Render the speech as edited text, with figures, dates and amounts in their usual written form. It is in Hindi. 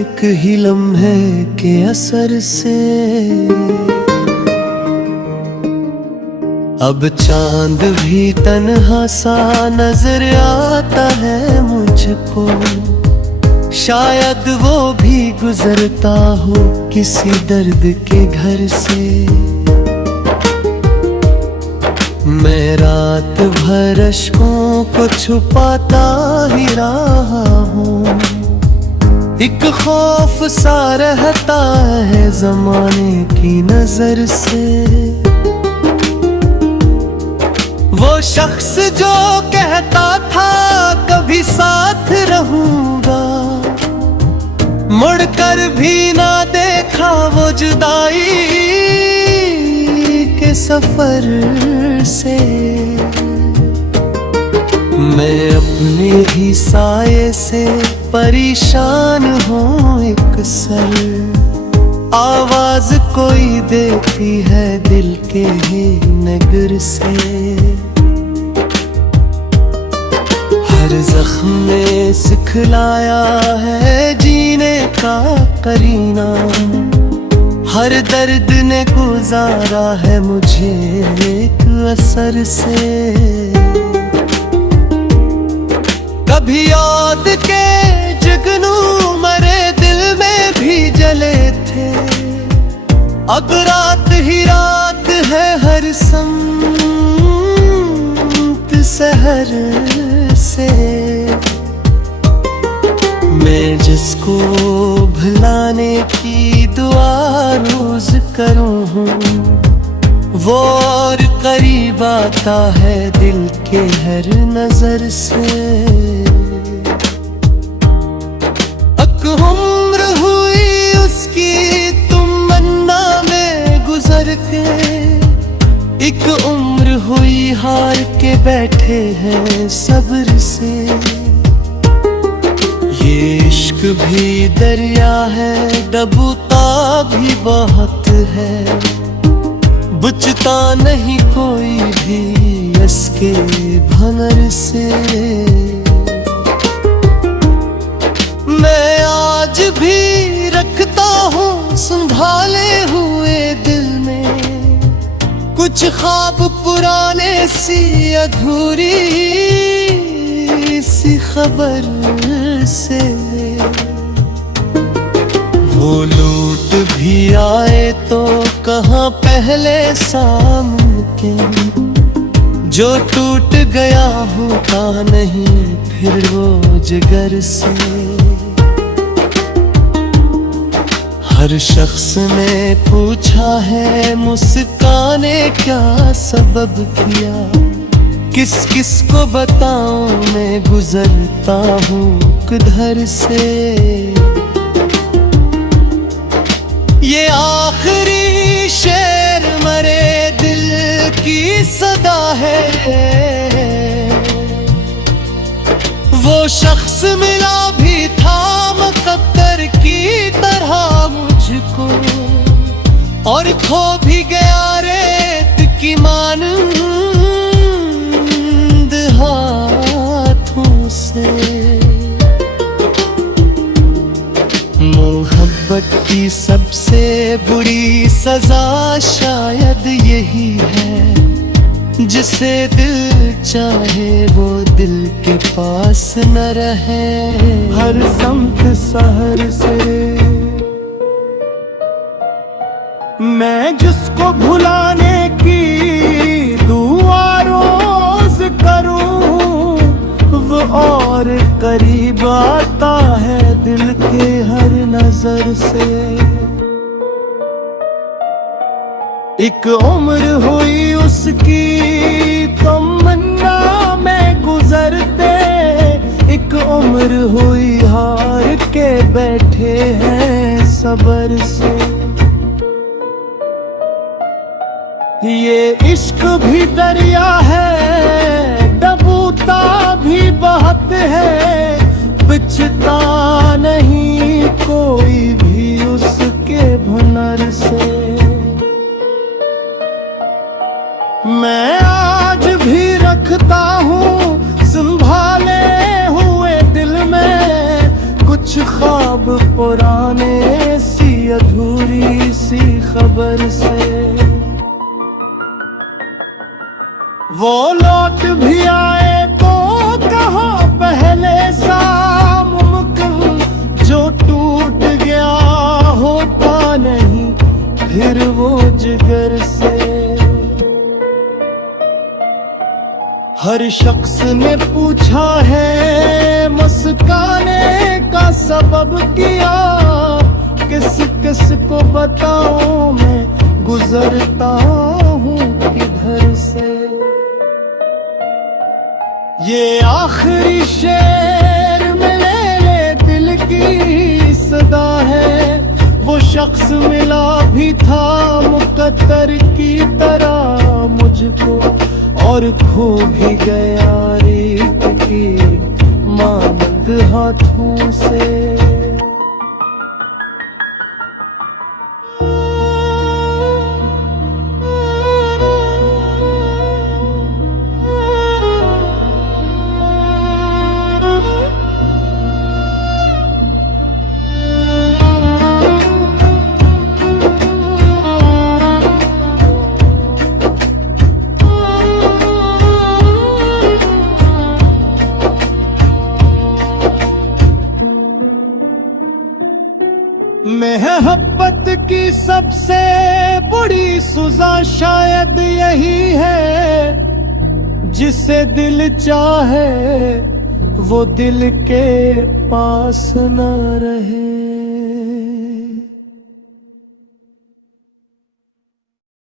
एक ही लम्हे के असर से अब चांद भी तन्हा सा नजर आता है मुझको। शायद वो भी गुजरता हो किसी दर्द के घर से। मैं रात भर अश्कों को छुपाता ही रहा हूँ। एक खौफ सा रहता है ज़माने की नजर से। वो शख्स जो कहता था कभी साथ रहूंगा, मुड़कर भी ना देखा वो जुदाई के सफर से। मैं अपने ही साये से परेशान हूँ एक सर। आवाज कोई देती है दिल के ही नगर से। हर जख्म में सिखलाया है जीने का करीना। हर दर्द ने गुजारा है मुझे एक असर से। कभी याद के जुगनू मरे दिल में भी जले थे। अब रात ही रात है हर समत सहर से। मैं जिसको भुलाने की दुआ रोज करूं वो और करीब आता है दिल के हर नजर से। एक उम्र हुई उसकी तमन्ना में गुजर के। एक उम्र हुई हार के बैठे हैं सब्र से। ये इश्क भी दरिया है डूबता भी बहुत है। बुझता नहीं कोई भी इसके भंवर से। मैं आज भी रखता हूँ संभाले हुए दिल में कुछ ख्वाब पुराने सी अधूरी सी खबर से। वो लूट भी आए तो कहाँ पहले सामुमकिन। जो टूट गया होता नहीं फिर वो जिगर से। हर शख्स ने पूछा है मुस्काने क्या सबब किया। किस किस को बताऊं मैं गुजरता हूँ किधर से। ये आखिरी शेर मरे दिल की सदा है। वो शख्स मिला भी था मुकद्दर की तरह मुझको और खो भी गया रेत की मानंद हाथों से। मोहब्बत की सबसे बुरी सजा शायद यही है। जिसे दिल चाहे वो दिल के पास न रहे। हर समत सहर से मैं जिसको भुलाने की दुआ रोज करूं वो और करीब आता है दिल के हर नजर से। एक उम्र हुई उसकी तमन्ना में गुजरते। एक उम्र हुई हार के बैठे हैं सब्र से। ये इश्क भी दरिया है डूबता भी बहुत है। बिछता नहीं कोई भी उसके भंवर से। मैं आज भी रखता हूँ संभाले हुए दिल में कुछ ख्वाब पुराने वो लौट भी आए तो कहाँ पहले सा मुमकिन, जो टूट गया होता नहीं फिर वो जिगर से। हर शख्स ने पूछा है मुस्काने का सबब किया, किस किस को बताऊं मैं गुजरता हूँ किधर से। ये आखिरी शेर मेरे दिल की सदा है, वो शख्स मिला भी था मुकद्दर की तरह मुझको, और खो भी गया रेत की मानंद हाथों से। मोहब्बत की सबसे बड़ी सुजा शायद यही है, जिसे दिल चाहे वो दिल के पास न रहे।